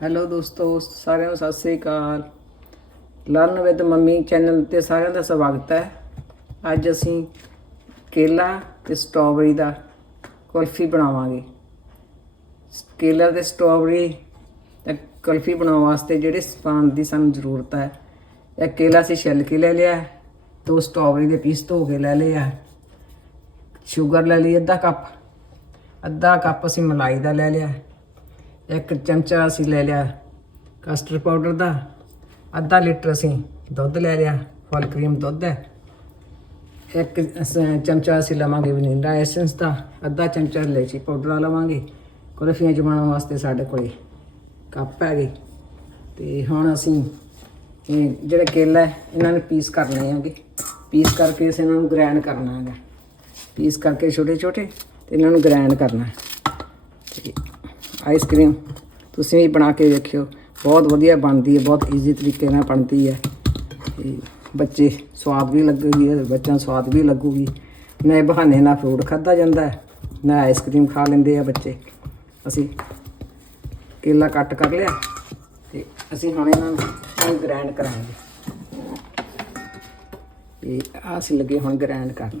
Hello ਦੋਸਤੋ, ਸਾਰਿਆਂ ਨੂੰ ਸਤਿ ਸ੍ਰੀ ਅਕਾਲ। ਲਰਨ ਵਿਦ ਮੰਮੀ ਚੈਨਲ ਤੇ ਸਾਰਿਆਂ ਦਾ ਸਵਾਗਤ ਹੈ। ਅੱਜ ਅਸੀਂ ਕੇਲਾ ਤੇ ਸਟ੍ਰਾਬੇਰੀ ਦਾ ਕੁਲਫੀ ਬਣਾਵਾਂਗੇ। ਕੇਲਾ ਤੇ ਸਟ੍ਰਾਬੇਰੀ ਤੇ ਕੁਲਫੀ ਬਣਾਉਣ ਵਾਸਤੇ ਜਿਹੜੇ ਸਮਾਨ ਦੀ ਸਾਨੂੰ ਜ਼ਰੂਰਤ ਹੈ, ਇਹ ਕੇਲਾ ਅਸੀਂ ਛਿੱਲ ਕੇ ਲੈ ਲਿਆ ਦੋ ਸਟ੍ਰਾਬੇਰੀ ਦੇ ਪੀਸ ਧੋ ਕੇ ਲੈ ਲਿਆ ਸ਼ੂਗਰ ਲੈ ਲਈ ਅੱਧਾ ਕੱਪ। ਅੱਧਾ ਕੱਪ ਅਸੀਂ ਮਲਾਈ ਦਾ ਲੈ ਲਿਆ ਇੱਕ ਚਮਚਾ ਅਸੀਂ ਲੈ ਲਿਆ ਕਸਟਰਡ ਪਾਊਡਰ ਦਾ, ਅੱਧਾ ਲੀਟਰ ਅਸੀਂ ਦੁੱਧ ਲੈ ਲਿਆ, ਫੁੱਲ ਕਰੀਮ ਦੁੱਧ ਹੈ। ਇੱਕ ਚਮਚਾ ਅਸੀਂ ਲਵਾਂਗੇ ਵਨੀਲਾ ਐਸੈਂਸ ਦਾ, ਅੱਧਾ ਚਮਚਾ ਇਲਾਇਚੀ ਪਾਊਡਰ ਲਵਾਂਗੇ। ਕੁਲਫੀਆਂ ਜਮਾਉਣ ਵਾਸਤੇ ਸਾਡੇ ਕੋਲੇ ਕੱਪ ਹੈਗੇ। ਤੇ ਹੁਣ ਅਸੀਂ ਇਹ ਜਿਹੜੇ ਕੇਲਾ ਇਹਨਾਂ ਨੂੰ ਪੀਸ ਕਰਨੇ ਹੈਗੇ। ਪੀਸ ਕਰਕੇ ਅਸੀਂ ਇਹਨਾਂ ਨੂੰ ਗ੍ਰਾਈਂਡ ਕਰਨਾ ਹੈਗਾ। ਪੀਸ ਕਰਕੇ ਛੋਟੇ ਛੋਟੇ ਤੇ ਇਹਨਾਂ ਨੂੰ ਗ੍ਰਾਈਂਡ ਕਰਨਾ ਹੈ। ਆਈਸਕ੍ਰੀਮ। ਤੁਸੀਂ ਵੀ ਬਣਾ ਕੇ ਵੇਖਿਓ। ਬਹੁਤ ਵਧੀਆ ਬਣਦੀ ਹੈ, ਬਹੁਤ ਈਜ਼ੀ ਤਰੀਕੇ ਨਾਲ ਬਣਦੀ ਹੈ। ਤੇ ਬੱਚੇ ਸਵਾਦ ਵੀ ਲੱਗੂਗੀ ਬੱਚਿਆਂ ਨੂੰ ਸਵਾਦ ਵੀ ਲੱਗੂਗੀ। ਨਾ ਇਹ ਬਹਾਨੇ ਨਾਲ ਫਰੂਟ ਖਾਦਾ ਜਾਂਦਾ ਹੈ, ਨਾ ਆਈਸਕ੍ਰੀਮ ਖਾ ਲੈਂਦੇ ਆ ਬੱਚੇ। ਅਸੀਂ ਕੇਲਾ ਕੱਟ ਕਰ ਲਿਆ ਤੇ ਅਸੀਂ ਹੁਣ ਇਹਨਾਂ ਨੂੰ ਗ੍ਰਾਈਂਡ ਕਰਾਂਗੇ। ਤੇ ਆਹ ਅਸੀਂ ਲੱਗੇ ਹੁਣ ਗ੍ਰਾਈਂਡ ਕਰਨ।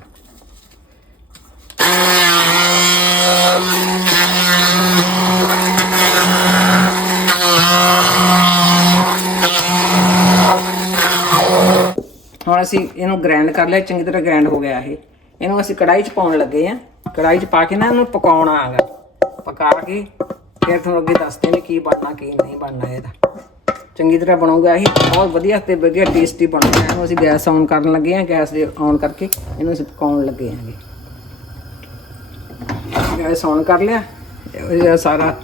ਹੁਣ ਅਸੀਂ ਇਹਨੂੰ ਗ੍ਰਾਈਂਡ ਕਰ ਲਿਆ, ਚੰਗੀ ਤਰ੍ਹਾਂ ਗ੍ਰਾਈਂਡ ਹੋ ਗਿਆ ਇਹ। ਇਹਨੂੰ ਅਸੀਂ ਕੜਾਈ 'ਚ ਪਾਉਣ ਲੱਗੇ ਆ। ਕੜਾਈ 'ਚ ਪਾ ਕੇ ਨਾ ਇਹਨੂੰ ਪਕਾਉਣਾ ਆਗਾ ਪਕਾ ਕੇ ਫਿਰ ਤੁਹਾਨੂੰ ਅੱਗੇ ਦੱਸਦੇ ਨੇ ਕੀ ਬਣਨਾ, ਕੀ ਨਹੀਂ ਬਣਨਾ ਇਹਦਾ। ਚੰਗੀ ਤਰ੍ਹਾਂ ਬਣੂਗਾ ਇਹ। ਬਹੁਤ ਵਧੀਆ ਤੇ ਵਧੀਆ ਟੇਸਟੀ ਬਣੂਗਾ। ਇਹਨੂੰ ਅਸੀਂ ਗੈਸ ਆਨ ਕਰਨ ਲੱਗੇ ਆ। ਗੈਸ ਦੇ ਆਨ ਕਰਕੇ ਇਹਨੂੰ ਅਸੀਂ ਪਕਾਉਣ ਲੱਗੇ ਆਂਗੇ। ਗੈਸ ਆਨ ਕਰ ਲਿਆ। ਇਹ ਸਾਰਾ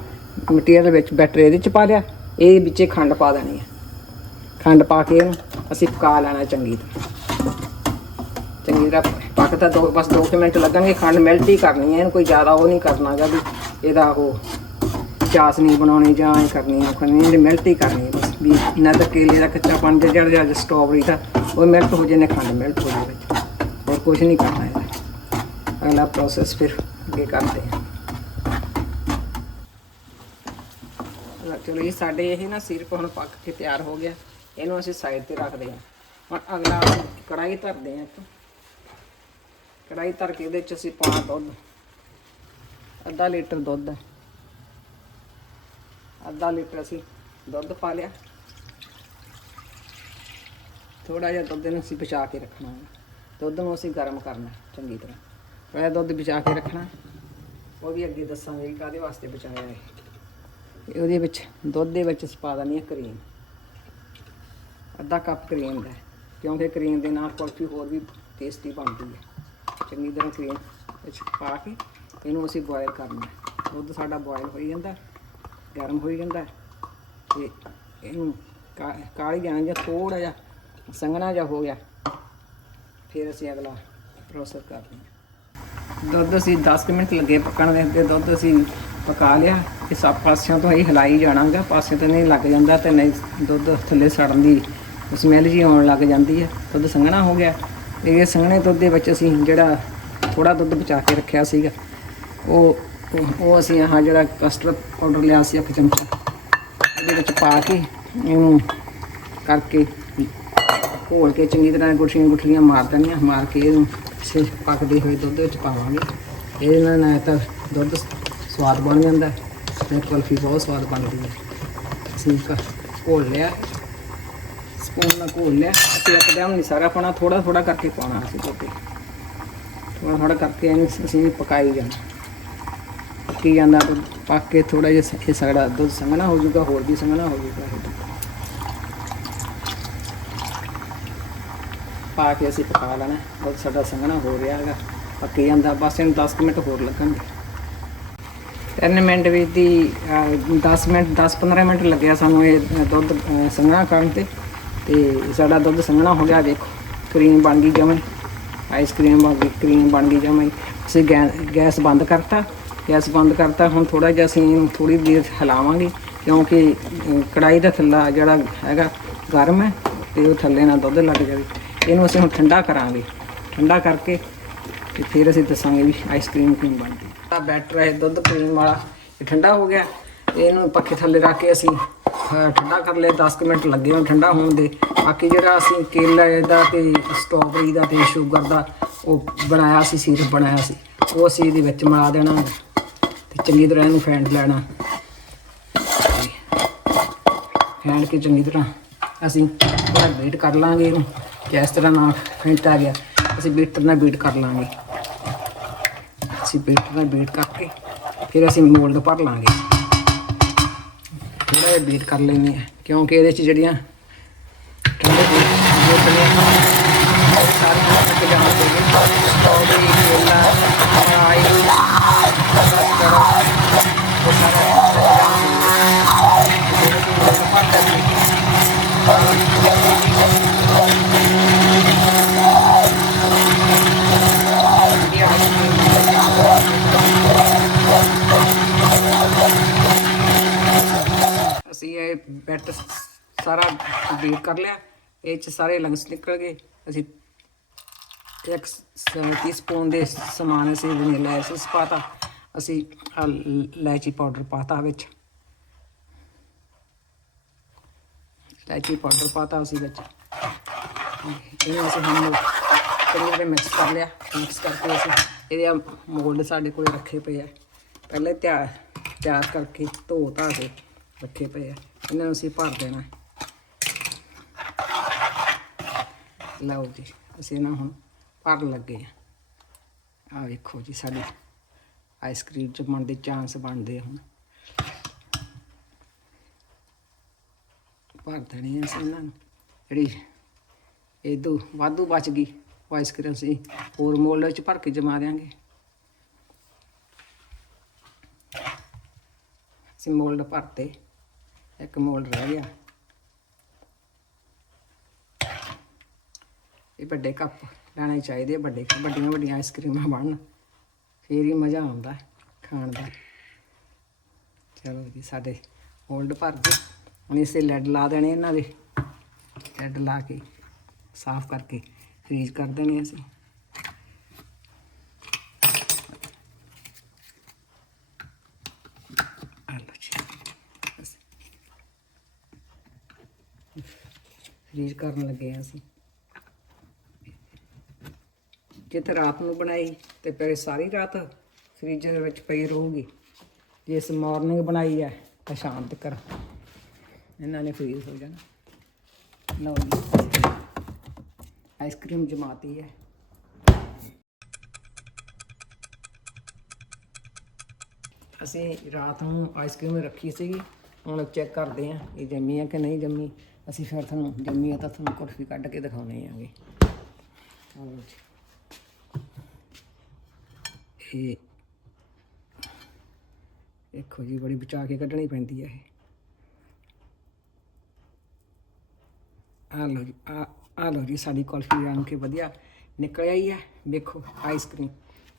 ਮਟੀਰੀਅਲ ਵਿੱਚ ਬੈਟਰ ਇਹਦੇ 'ਚ ਪਾ ਲਿਆ। ਇਹ ਵਿੱਚੇ ਖੰਡ ਪਾ ਦੇਣੀ ਹੈ ਖੰਡ ਪਾ ਕੇ ਇਹਨੂੰ ਅਸੀਂ ਪਕਾ ਲੈਣਾ ਚੰਗੀ ਤਰ੍ਹਾਂ ਚੰਗੀ ਤਰ੍ਹਾਂ ਪੱਕਦਾ ਦੋ ਬਸ 2 ਮਿੰਟ ਲੱਗਣਗੇ ਖੰਡ ਮੈਲਟ ਹੀ ਕਰਨੀ ਹੈ ਇਹਨੂੰ ਕੋਈ ਜ਼ਿਆਦਾ ਉਹ ਨਹੀਂ ਕਰਨਾਗਾ ਵੀ ਇਹਦਾ ਉਹ ਚਾਸ ਨਹੀਂ ਬਣਾਉਣੀ ਜਾਂ ਐ ਕਰਨੀ ਆ ਕਰਨੀ ਇਹਨੇ ਮੈਲਟ ਹੀ ਕਰਨੀ ਹੈ ਬਸ ਵੀ ਨਾ ਤਾਂ ਕੇਲੇ ਦਾ ਕੱਚਾ ਪਣ ਤੇ ਜਿਹੜਾ ਜਿਹੜਾ ਸਟ੍ਰਾਬੇਰੀ ਦਾ ਉਹ ਮੈਲਟ ਹੋ ਜਾਣੇ ਖੰਡ ਮਿਲਟ ਹੋ ਜਾਵੇ ਵਿੱਚ ਹੋਰ ਕੁਝ ਨਹੀਂ ਕਰਨਾ ਇਹਦਾ ਅਗਲਾ ਪ੍ਰੋਸੈਸ ਫਿਰ ਅੱਗੇ ਕਰਦੇ ਹਾਂ ਚਲੋ ਇਹ ਸਾਡੇ ਇਹ ਨਾ ਸਿਰਫ ਹੁਣ ਪੱਕ ਕੇ ਤਿਆਰ ਹੋ ਗਿਆ ਇਹਨੂੰ ਅਸੀਂ ਸਾਈਡ ਤੇ ਰੱਖਦੇ ਹਾਂ। ਹੁਣ ਅਗਲਾ ਕੜਾਈ ਧਰਦੇ ਹਾਂ ਇੱਕ ਕੜਾਈ ਧਰ ਕੇ ਉਹਦੇ ਚ ਅਸੀਂ ਪਾ ਦੁੱਧ। ਅੱਧਾ ਲੀਟਰ ਦੁੱਧ। ਹੈ ਅੱਧਾ ਲੀਟਰ ਅਸੀਂ ਦੁੱਧ ਪਾ ਲਿਆ। ਥੋੜਾ ਜਿਹਾ ਦੁੱਧ ਨੂੰ ਅਸੀਂ ਬਚਾ ਕੇ ਰੱਖਣਾ ਹੈ। ਦੁੱਧ ਨੂੰ ਅਸੀਂ ਗਰਮ ਕਰਨਾ ਚੰਗੀ ਤਰ੍ਹਾਂ। ਪਹਿਲਾਂ ਦੁੱਧ ਬਚਾ ਕੇ ਰੱਖਣਾ ਉਹ ਵੀ ਅੱਗੇ ਦੱਸਾਂਗੇ ਕਿ ਕਾਹਦੇ ਵਾਸਤੇ ਬਚਾਇਆ ਹੈ ਉਹਦੇ ਵਿੱਚ ਦੁੱਧ ਦੇ ਵਿੱਚ ਅਸੀਂ ਪਾ ਦੇਣੀ ਹੈ ਕਰੀਮ ਅੱਧਾ ਕੱਪ ਕਰੀਮ ਦਾ ਕਿਉਂਕਿ ਕਰੀਮ ਦੇ ਨਾਲ ਕੁਲਫੀ ਹੋਰ ਵੀ ਟੇਸਟੀ ਬਣਦੀ ਹੈ। ਚੰਗੀ ਤਰ੍ਹਾਂ ਕਰੀਮ ਵਿੱਚ ਪਾ ਕੇ ਇਹਨੂੰ ਅਸੀਂ ਬੋਇਲ ਕਰਨਾ ਦੁੱਧ ਸਾਡਾ ਬੋਇਲ ਹੋਈ ਜਾਂਦਾ, ਗਰਮ ਹੋਈ ਜਾਂਦਾ ਹੈ ਤੇ ਇਹਨੂੰ ਕਾ- ਕਾਲੀ ਜਾਣਾ ਜਾਂ ਥੋੜਾ ਜਿਹਾ ਸੰਘਣਾ ਜਿਹਾ ਹੋ ਗਿਆ, ਫਿਰ ਅਸੀਂ ਅਗਲਾ ਪ੍ਰੋਸੈਸ ਕਰਦੇ ਹਾਂ। ਦੁੱਧ ਅਸੀਂ 10 ਕੁ ਮਿੰਟ ਲੱਗੇ ਪੱਕਣ ਦੇ ਤੇ ਦੁੱਧ ਅਸੀਂ ਪਕਾ ਲਿਆ ਤੇ ਸਭ ਪਾਸਿਆਂ ਤੋਂ ਇਹ ਹਿਲਾਈ ਜਾਣਾਗਾ, ਪਾਸੇ ਤੋਂ ਨਹੀਂ ਲੱਗ ਜਾਂਦਾ ਤੇ ਨਹੀਂ ਦੁੱਧ ਥੱਲੇ ਸੜਨ ਦੀ ਸਮੈਲ ਜੀ ਆਉਣ ਲੱਗ ਜਾਂਦੀ ਹੈ, ਦੁੱਧ ਸੰਘਣਾ ਹੋ ਗਿਆ। ਤੇ ਇਹ ਸੰਘਣੇ ਦੁੱਧ ਦੇ ਵਿੱਚ ਅਸੀਂ ਜਿਹੜਾ ਥੋੜਾ ਦੁੱਧ ਬਚਾ ਕੇ ਰੱਖਿਆ ਸੀਗਾ। ਉਹ ਉਹ- ਅਸੀਂ ਆਹ ਜਿਹੜਾ ਕਸਟਰਡ ਪਾਊਡਰ ਲਿਆ ਸੀ ਇੱਕ ਚਮਚਾ ਇਹਦੇ ਵਿੱਚ ਪਾ ਕੇ ਇਹਨੂੰ ਕਰਕੇ ਘੋਲ ਕੇ ਚੰਗੀ ਤਰ੍ਹਾਂ ਗੁੱਠੀਆਂ ਗੁੱਠੀਆਂ ਮਾਰ ਦੇਣੀਆਂ, ਮਾਰ ਕੇ ਇਹਨੂੰ ਸੇ ਪੱਕਦੇ ਹੋਏ ਦੁੱਧ ਵਿੱਚ ਪਾਵਾਂਗੇ। ਇਹਦੇ ਨਾਲ ਨਾ ਤਾਂ ਦੁੱਧ ਸਵਾਦ ਬਣ ਜਾਂਦਾ ਹੈ, ਤੇ ਕੁਲਫੀ ਬਹੁਤ ਸਵਾਦ ਬਣਦੀ ਹੈ। ਅਸੀਂ ਕ- ਘੋਲ ਲਿਆ। ਸਪੂਨ ਨਾਲ ਘੋਲ ਲਿਆ। ਅਸੀਂ ਇੱਕਦਮ ਨਹੀਂ ਸਾਰਾ ਪਾਉਣਾ ਥੋੜਾ ਥੋੜਾ ਕਰਕੇ ਪਾਉਣਾ ਅਸੀਂ ਦੁੱਧ ਥੋੜਾ ਥੋੜਾ ਕਰਕੇ ਇਹਨੂੰ ਅਸੀਂ ਪਕਾਈ ਜਾਣਾ। ਪੱਕੀ ਜਾਂਦਾ ਦੁੱਧ ਪੱਕ ਕੇ ਥੋੜਾ ਜਿਹਾ ਇਹ ਸਾਡਾ ਦੁੱਧ ਸੰਘਣਾ ਹੋ ਜਾਊਗਾ, ਹੋਰ ਵੀ ਸੰਘਣਾ ਹੋ ਜਾਊਗਾ ਇਹ ਦੁੱਧ। ਪਾ ਕੇ ਅਸੀਂ ਪਕਾ ਲੈਣਾ। ਦੁੱਧ ਸਾਡਾ ਸੰਘਣਾ ਹੋ ਰਿਹਾ ਹੈਗਾ। ਪੱਕੀ ਜਾਂਦਾ, ਬਸ ਇਹਨੂੰ 10 ਕੁ ਮਿੰਟ ਹੋਰ ਲੱਗਣਗੇ ਤਿੰਨ ਮਿੰਟ ਵਿੱਚ ਦੀ 10 ਮਿੰਟ 10-15 ਮਿੰਟ ਲੱਗਿਆ ਸਾਨੂੰ ਇਹ ਦੁੱਧ ਸੰਘਣਾ ਕਰਨ ਤੇ। ਤੇ ਸਾਡਾ ਦੁੱਧ ਸੰਘਣਾ ਹੋ ਗਿਆ ਵੇਖੋ। ਕਰੀਮ ਬਣ ਗਈ ਜਮਾਂ ਹੀ। ਆਈਸਕ੍ਰੀਮ ਬਣ ਗਈ ਕਰੀਮ ਬਣ ਗਈ ਜਮਾਂ ਅਸੀਂ ਗੈ- ਗੈਸ ਬੰਦ ਕਰਤਾ। ਗੈਸ ਬੰਦ ਕਰਤਾ ਹੁਣ ਥੋੜਾ ਜਿਹਾ ਅਸੀਂ ਇਹਨੂੰ ਥੋੜੀ ਦੇਰ ਹਿਲਾਵਾਂਗੇ ਕਿਉਂਕਿ ਅ, ਕੜਾਈ ਦਾ ਥੱਲਾ ਜਿਹੜਾ ਹੈਗਾ ਗਰਮ ਹੈ ਤੇ ਉਹ ਥੱਲੇ ਨਾਲ ਦੁੱਧ ਲੱਗ ਜਾਵੇ। ਇਹਨੂੰ ਅਸੀਂ ਹੁਣ ਠੰਡਾ ਕਰਾਂਗੇ। ਠੰਡਾ ਕਰਕੇ ਤੇ ਫਿਰ ਅਸੀਂ ਦੱਸਾਂਗੇ ਵੀ ਆਈਸਕ੍ਰੀਮ ਕਿਵੇਂ ਬਣਦੀ। ਹੈ ਬੈਟਰ ਹੈ ਦੁੱਧ ਕਰੀਮ ਵਾਲਾ। ਇਹ ਠੰਡਾ ਹੋ ਗਿਆ। ਤੇ ਇਹਨੂੰ ਪੱਖੇ ਥੱਲੇ ਰੱਖ ਕੇ ਅਸੀਂ ਠੰਡਾ ਕਰ ਲਿਆ 10 ਕੁ ਮਿੰਟ ਲੱਗੇ ਹੋਣ ਠੰਡਾ ਹੋਣ ਦੇ। ਬਾਕੀ ਜਿਹੜਾ ਅਸੀਂ ਕੇਲੇ ਦਾ ਤੇ ਸਟ੍ਰਾਬੇਰੀ ਦਾ ਤੇ ਸ਼ੂਗਰ ਦਾ, ਉਹ ਬਣਾਇਆ ਸੀ, ਸੀਰਪ ਬਣਾਇਆ ਸੀ। ਉਹ ਅਸੀਂ ਇਹਦੇ ਵਿੱਚ ਮਿਲਾ ਦੇਣਾ। ਤੇ ਚੰਗੀ ਤਰ੍ਹਾਂ ਇਹਨੂੰ ਫੈਂਟ ਲੈਣਾ। ਫੈਂਟ ਕੇ ਚੰਗੀ ਤਰ੍ਹਾਂ ਅਸੀਂ ਥੋੜਾ ਬੀਟ ਕਰ ਲਾਂਗੇ ਇਹਨੂੰ। ਕਿ ਇਸ ਤਰ੍ਹਾਂ ਨਾਲ ਫੈਂਟਾ ਗਿਆ। ਅਸੀਂ ਬੀਟਰ ਨਾਲ ਬੀਟ ਕਰ ਲਾਂਗੇ। ਅਸੀਂ ਬੀਟਰ ਨਾਲ ਬੀਟ ਕਰਕੇ ਫਿਰ ਅਸੀਂ ਮੋਲਡ ਭਰ ਲਾਂਗੇ। ਜਿਹਾ ਬੀਟ ਕਰ ਲੈਂਦੇ ਹਾਂ ਕਿਉਂਕਿ ਇਹਦੇ ਚ ਜਿਹੜੀਆਂ ਠੰਡੇ ਦੀ ਇਹ ਸਾਰਾ ਬੀਟ ਕਰ ਲਿਆ। ਇਹ ਚ ਸਾਰੇ ਲੰਗਸ ਨਿਕਲ ਗਏ। ਅਸੀਂ ਇੱਕ ਟੀਸਪੂਨ ਦੇ ਸਮਾਨ ਅਸੀਂ ਵਨੀਲਾ ਐਸੈਂਸ ਪਾਤਾ। ਅਸੀਂ ਇਲਾਇਚੀ ਪਾਊਡਰ ਪਾਤਾ ਵਿੱਚ। ਇਲਾਇਚੀ ਪਾਊਡਰ ਪਾਤਾ ਅਸੀਂ ਵਿੱਚ। ਇਹਨੂੰ ਅਸੀਂ ਹੁਣ ਚੰਗੀ ਤਰ੍ਹਾਂ ਮਿਕਸ ਕਰ ਲਿਆ। ਮਿਕਸ ਕਰਕੇ ਅਸੀਂ ਇਹਦੇ ਮੋਲਡ ਸਾਡੇ ਕੋਲ ਰੱਖੇ ਪਏ ਆ। ਪਹਿਲੇ ਤਿਆਰ ਤਿਆਰ ਕਰਕੇ ਧੋ ਧਾ ਕੇ ਰੱਖੇ ਪਏ ਆ। ਇਹਨਾਂ ਨੂੰ ਅਸੀਂ ਭਰ ਦੇਣਾ। ਲਓ ਜੀ, ਅਸੀਂ ਨਾ ਹੁਣ ਭਰਨ ਲੱਗੇ ਆ। ਆ ਵੇਖੋ ਜੀ, ਸਾਡੀ ਆਈਸਕ੍ਰੀਮ ਚ ਬਣਦੇ ਚਾਂਸ ਬਣਦੇ ਹੁਣ। ਭਰ ਦੇਣੀ ਅਸੀਂ ਇਹਨਾਂ ਨੂੰ। ਜਿਹੜੀ ਇਹ ਦੋ ਵਾਧੂ ਬਚ ਗਈ, ਉਹ ਆਈਸਕ੍ਰੀਮ ਅਸੀਂ ਹੋਰ ਮੋਲਡ ਵਿੱਚ ਭਰ ਕੇ ਜਮਾ ਦਿਆਂਗੇ। ਅਸੀਂ ਮੋਲਡ ਭਰਤੇ। ਇੱਕ ਮੋਲਡ ਰਹਿ ਗਿਆ। ਇਹ ਵੱਡੇ ਕੱਪ ਲੈਣੇ ਚਾਹੀਦੇ ਆ, ਵੱਡੇ ਵੱਡੀਆਂ ਵੱਡੀਆਂ ਆਈਸਕ੍ਰੀਮਾਂ ਬਣਨ। ਫੇਰ ਹੀ ਮਜ਼ਾ ਆਉਂਦਾ ਖਾਣ ਦਾ। ਚਲੋ ਜੀ ਸਾਡੇ ਹੋਲਡ ਭਰ ਗਏ। ਹੁਣ ਇਸੇ ਲੈਡ ਲਾ ਦੇਣੇ ਇਹਨਾਂ ਦੇ। ਲੈਡ ਲਾ ਕੇ ਸਾਫ਼ ਕਰਕੇ ਫ੍ਰੀਜ਼ ਕਰ ਦੇਣੇ ਅਸੀਂ ਆ ਲਓ ਜੀ ਬਸ। ਫਰੀਜ਼ ਕਰਨ ਲੱਗੇ ਹਾਂ ਅਸੀਂ। ਜੇ ਤਾਂ ਰਾਤ ਨੂੰ ਬਣਾਈ ਤੇ ਫਿਰ ਸਾਰੀ ਰਾਤ ਫ੍ਰੀਜ ਦੇ ਵਿੱਚ ਪਈ ਰਹੂਗੀ। ਜੇ ਇਸ ਮਾਰਨਿੰਗ ਬਣਾਈ ਹੈ, ਤਾਂ ਸ਼ਾਮ ਤੱਕ ਇਹਨਾਂ ਨੇ ਫ੍ਰੀਜ਼ ਹੋ ਜਾਣਾ। ਲਓ ਜੀ। ਆਈਸਕ੍ਰੀਮ ਜਮਾਤੀ ਹੈ। ਅਸੀਂ ਰਾਤ ਨੂੰ ਆਈਸਕ੍ਰੀਮ ਰੱਖੀ ਸੀਗੀ, ਹੁਣ ਚੈੱਕ ਕਰਦੇ ਹਾਂ, ਇਹ ਜੰਮੀ ਹੈ ਕਿ ਨਹੀਂ ਜੰਮੀ। ਅਸੀਂ ਫਿਰ ਤੁਹਾਨੂੰ ਜੰਮੀ ਹੈ ਤਾਂ ਤੁਹਾਨੂੰ ਕੁਲਫੀ ਕੱਢ ਕੇ ਦਿਖਾਉਣੇ ਆਂਗੇ। ਆਓ ਜੀ। ਇਹ ਦੇਖੋ ਜੀ, ਬੜੀ ਬਚਾ ਕੇ ਕੱਢਣੀ ਪੈਂਦੀ ਹੈ ਇਹ। ਆ ਲਓ ਜੀ ਆ ਲਓ ਜੀ, ਸਾਡੀ ਕੁਲਫੀ ਬਣ ਕੇ ਵਧੀਆ ਨਿਕਲਿਆ ਹੀ ਹੈ ਵੇਖੋ, ਆਈਸਕ੍ਰੀਮ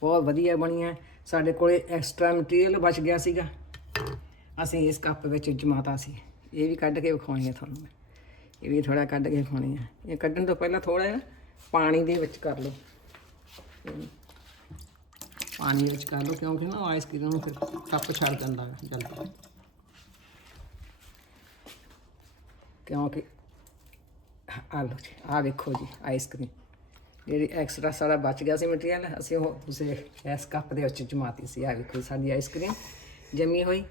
ਬਹੁਤ ਵਧੀਆ ਬਣੀ ਹੈ ਸਾਡੇ ਕੋਲੇ ਐਕਸਟਰਾ ਮਟੀਰੀਅਲ ਬਚ ਗਿਆ ਸੀਗਾ। ਅਸੀਂ ਇਸ ਕੱਪ ਵਿੱਚ ਜਮਾਤਾ ਸੀ। ਇਹ ਵੀ ਕੱਢ ਕੇ ਵਿਖਾਉਣੀ ਹੈ ਤੁਹਾਨੂੰ ਮੈਂ। ਇਹ ਵੀ ਥੋੜਾ ਕੱਢ ਕੇ ਵਿਖਾਉਣੀ ਆ। ਇਹ ਕੱਢਣ ਤੋਂ ਪਹਿਲਾਂ ਥੋੜਾ ਜਿਹਾ ਪਾਣੀ ਦੇ ਵਿੱਚ ਕਰ ਲਓ। ਇਹਨੂੰ ਪਾਣੀ ਵਿੱਚ ਕਰ ਲਓ, ਕਿਉਂਕਿ ਨਾ ਆਈਸਕ੍ਰੀਮ ਨੂੰ ਫਿਰ ਕੱਪ ਛੱਡ ਜਾਂਦਾ ਹੈ ਜਲਦੀ। ਕਿਉਂਕਿ ਆ ਲਓ ਜੀ, ਆ ਵੇਖੋ ਜੀ ਆਈਸਕ੍ਰੀਮ ਜਿਹੜੀ ਐਕਸਟਰਾ ਸਾਰਾ ਬਚ ਗਿਆ ਸੀ ਮਟੀਰੀਅਲ ਅਸੀਂ ਉਹ ਤੁਸੀਂ ਇਸ ਕੱਪ ਦੇ ਵਿੱਚ ਜਮਾਤੀ ਸੀ। ਆ ਵੇਖੋ ਸਾਡੀ ਆਈਸਕ੍ਰੀਮ ਜੰਮੀ ਹੋਈ।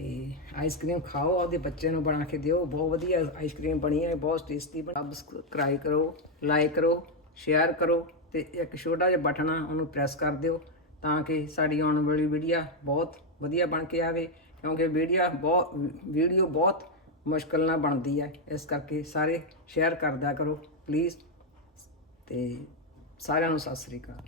ਤੇ ਆਈਸਕ੍ਰੀਮ ਖਾਓ ਉਹਦੇ ਬੱਚੇ ਨੂੰ ਬਣਾ ਕੇ ਦਿਓ। ਬਹੁਤ ਵਧੀਆ ਆਈਸਕ੍ਰੀਮ ਬਣੀ ਹੈ ਬਹੁਤ ਟੇਸਟੀ ਬਣ ਸਬਸਕ੍ਰਾਈਬ ਕਰੋ ਲਾਈਕ ਕਰੋ ਸ਼ੇਅਰ ਕਰੋ ਤੇ ਇੱਕ ਛੋਟਾ ਜਿਹਾ ਬਟਨ ਆ, ਉਹਨੂੰ ਪ੍ਰੈਸ ਕਰ ਦਿਓ ਤਾਂ ਕਿ ਸਾਡੀ ਆਉਣ ਵਾਲੀ ਵੀਡੀਓ ਬਹੁਤ ਵਧੀਆ ਬਣ ਕੇ ਆਵੇ। ਕਿਉਂਕਿ ਵੀਡੀਓ ਬਹੁਤ ਵੀਡੀਓ ਬਹੁਤ ਮੁਸ਼ਕਲ ਨਾਲ ਬਣਦੀ ਹੈ ਇਸ ਕਰਕੇ ਸਾਰੇ ਸ਼ੇਅਰ ਕਰਦਾ ਕਰੋ ਪਲੀਜ਼ ਤੇ ਸਾਰਿਆਂ ਨੂੰ ਸਤਿ ਸ੍ਰੀ ਅਕਾਲ।